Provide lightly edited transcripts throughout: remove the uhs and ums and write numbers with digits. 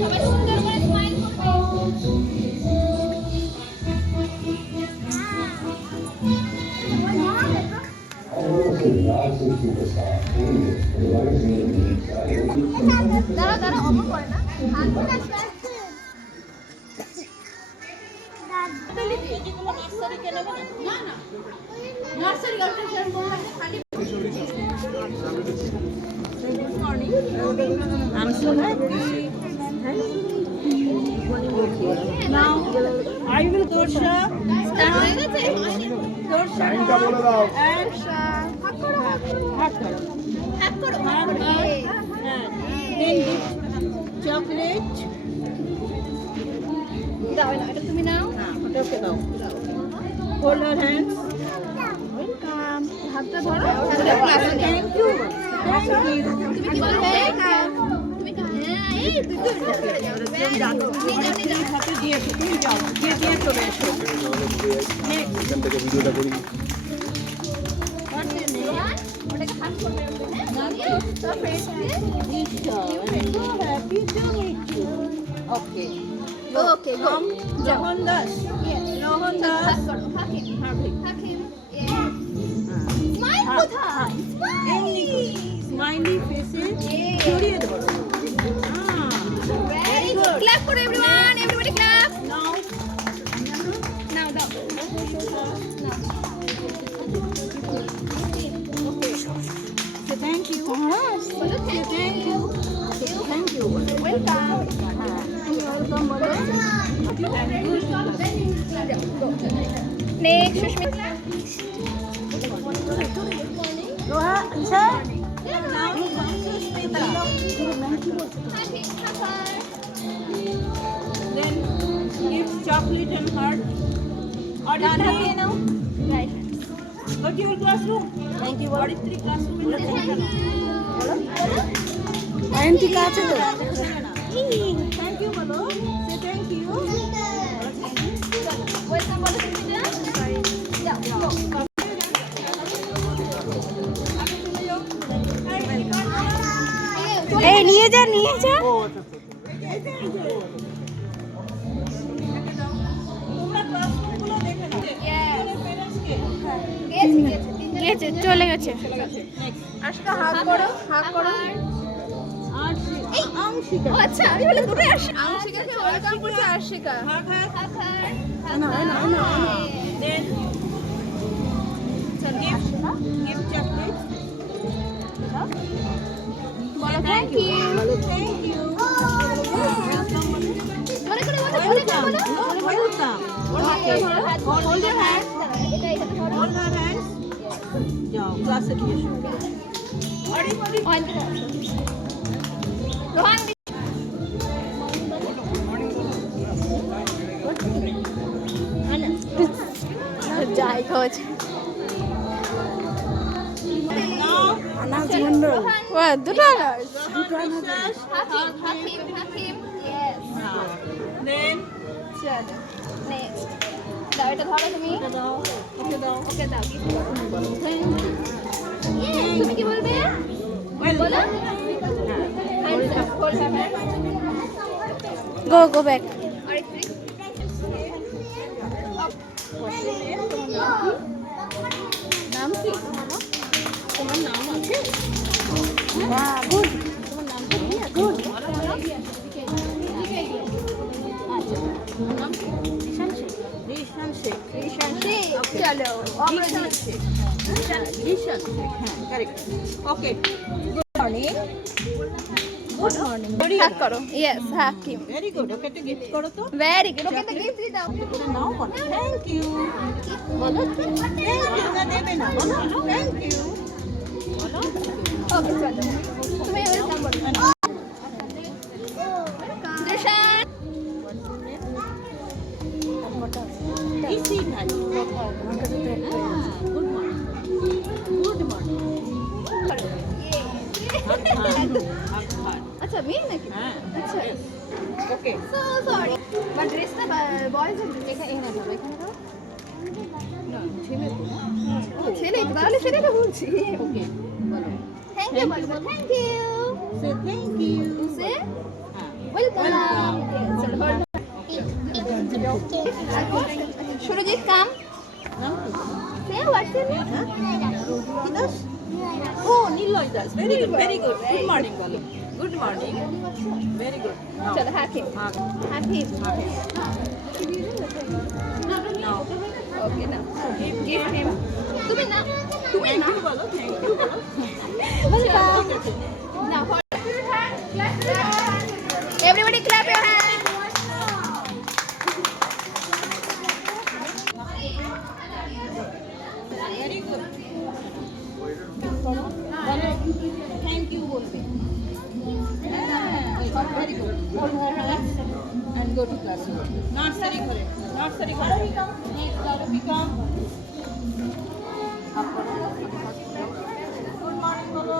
সবাই সুন্দর করে স্মাইল করবে। দাঁড়া দাঁড়া অমন করে না। নার্সারি কেন না না নার্সারি অল্টারনেশন করলে খালি good morning I'm so happy. Now I will Dorsha start হয়ে গেছে Dorsha বলে দাও Arsha হাত করো then chocolate দাও না এটা তুমি নাও ওকে দাও hold her hands welcome হাতটা ধরো thank you তুমি কি বলবে তুমি এই দুটো জানো নিয়ে হাতে দিয়ে তুমি যাও দিয়ে চলে এসো এখান থেকে ভিডিওটা করি ওটাকে হাত করবে না তো friends happy to meet you okay okay গম রোহন দাস রোহন দাস হাকিম স্মাইল কোথায় স্মাইলি ফেসে জড়িয়ে ধরো ভেরি গুড ক্ল্যাপ করো एवरीवन एवरीबॉडी ক্ল্যাপ নাও দাও So thank you. Thank you. Welcome. Next, Sushmita. Roha, Ansha. Now, Sushmita. Then, give chocolate and heart. Order now. Right. Go to your classroom. Thank you. What is the classroom? Auntie ka ache to? Thank you bolo. Say thank you. Welcome bolo Sushmita. Sorry. Yeah. Go. এই নিয়ে যা ও আচ্ছা গেছে চলে গেছে আশিকা হাত করো এই আংশিকা আচ্ছা আমি বলে দুটোই আংশিকাকে ওয়েলকাম করতে আশিকা হাত না দেন give chocolate বলো থ্যাংক ইউ মনে করে welcome hold your hand hold her hands যাও ক্লাসে গিয়ে এসো রোহান যাই কোচ আনাজ মন্ডল ও দুটো হাকিম yes then চলো নেক্সট দাও এটা ধরো তুমি ওকে দাও তুমি কি বলবে বলো go back নাম কি তোমার নাম আছে বাহ গুড তোমার নাম কি গুড আচ্ছা নাম কি রিশান শেখ চলো রিশান শেখ হ্যাঁ কারেক্ট ওকে গুড মর্নিং হাত করো ইয়েস হাকিম ভেরি গুড ওকে তো গিফট করো তো ভেরি গুড ওকে তো গিফট দাও নাও বলো থ্যাংক ইউ বলো থ্যাংক ইউ না দেবে না বলো থ্যাংক ইউ বলো ওকে চলো তুমি ওয়েলকাম বলো দৃশান ইসি ভাই গুড মর্নিং अच्छा मी নাকি আচ্ছা ওকে সো সরি বাট ড্রেসটা বয়েজ এখানে এখানে দাও এখানে দাও না ছেলে তো ছেলে তো তাহলে সেটা বলছি ওকে বলো থ্যাংক ইউ বলো thank you say thank you say welcome Yes, very good, very good. Good morning, bolo. Good morning. Very good. Now. চলো হাকিম হাকিম Now. ওকে না গিভ হিম তুমি না তুমি Thank না you, bolo. Thank you, bolo. Welcome Okay. না everybody clap your hand Very good. বলো thank you বলবে very good hold her hands and go to classroom nursery ঘরে next যাবে become good morning বলো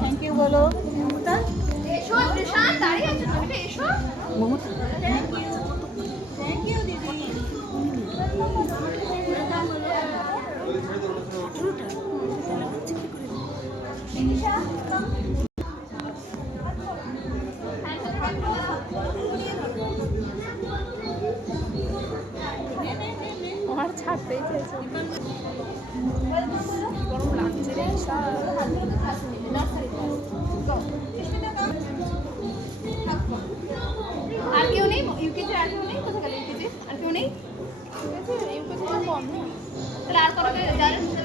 thank you বলো মমতা এসো প্রশান্ত দাঁড়িয়ে আছো তুমি এসো মমতা thank you দিদি আর ছাড়তেই চাইছো গরম লাগছে রে আর কেউ নেই ইউকেজি আর কেউ নেই কোথায় গেল ইউকেজি আর কেউ নেই ঠিক আছে ইউকেজি বন্ধ তাহলে আর কত যারা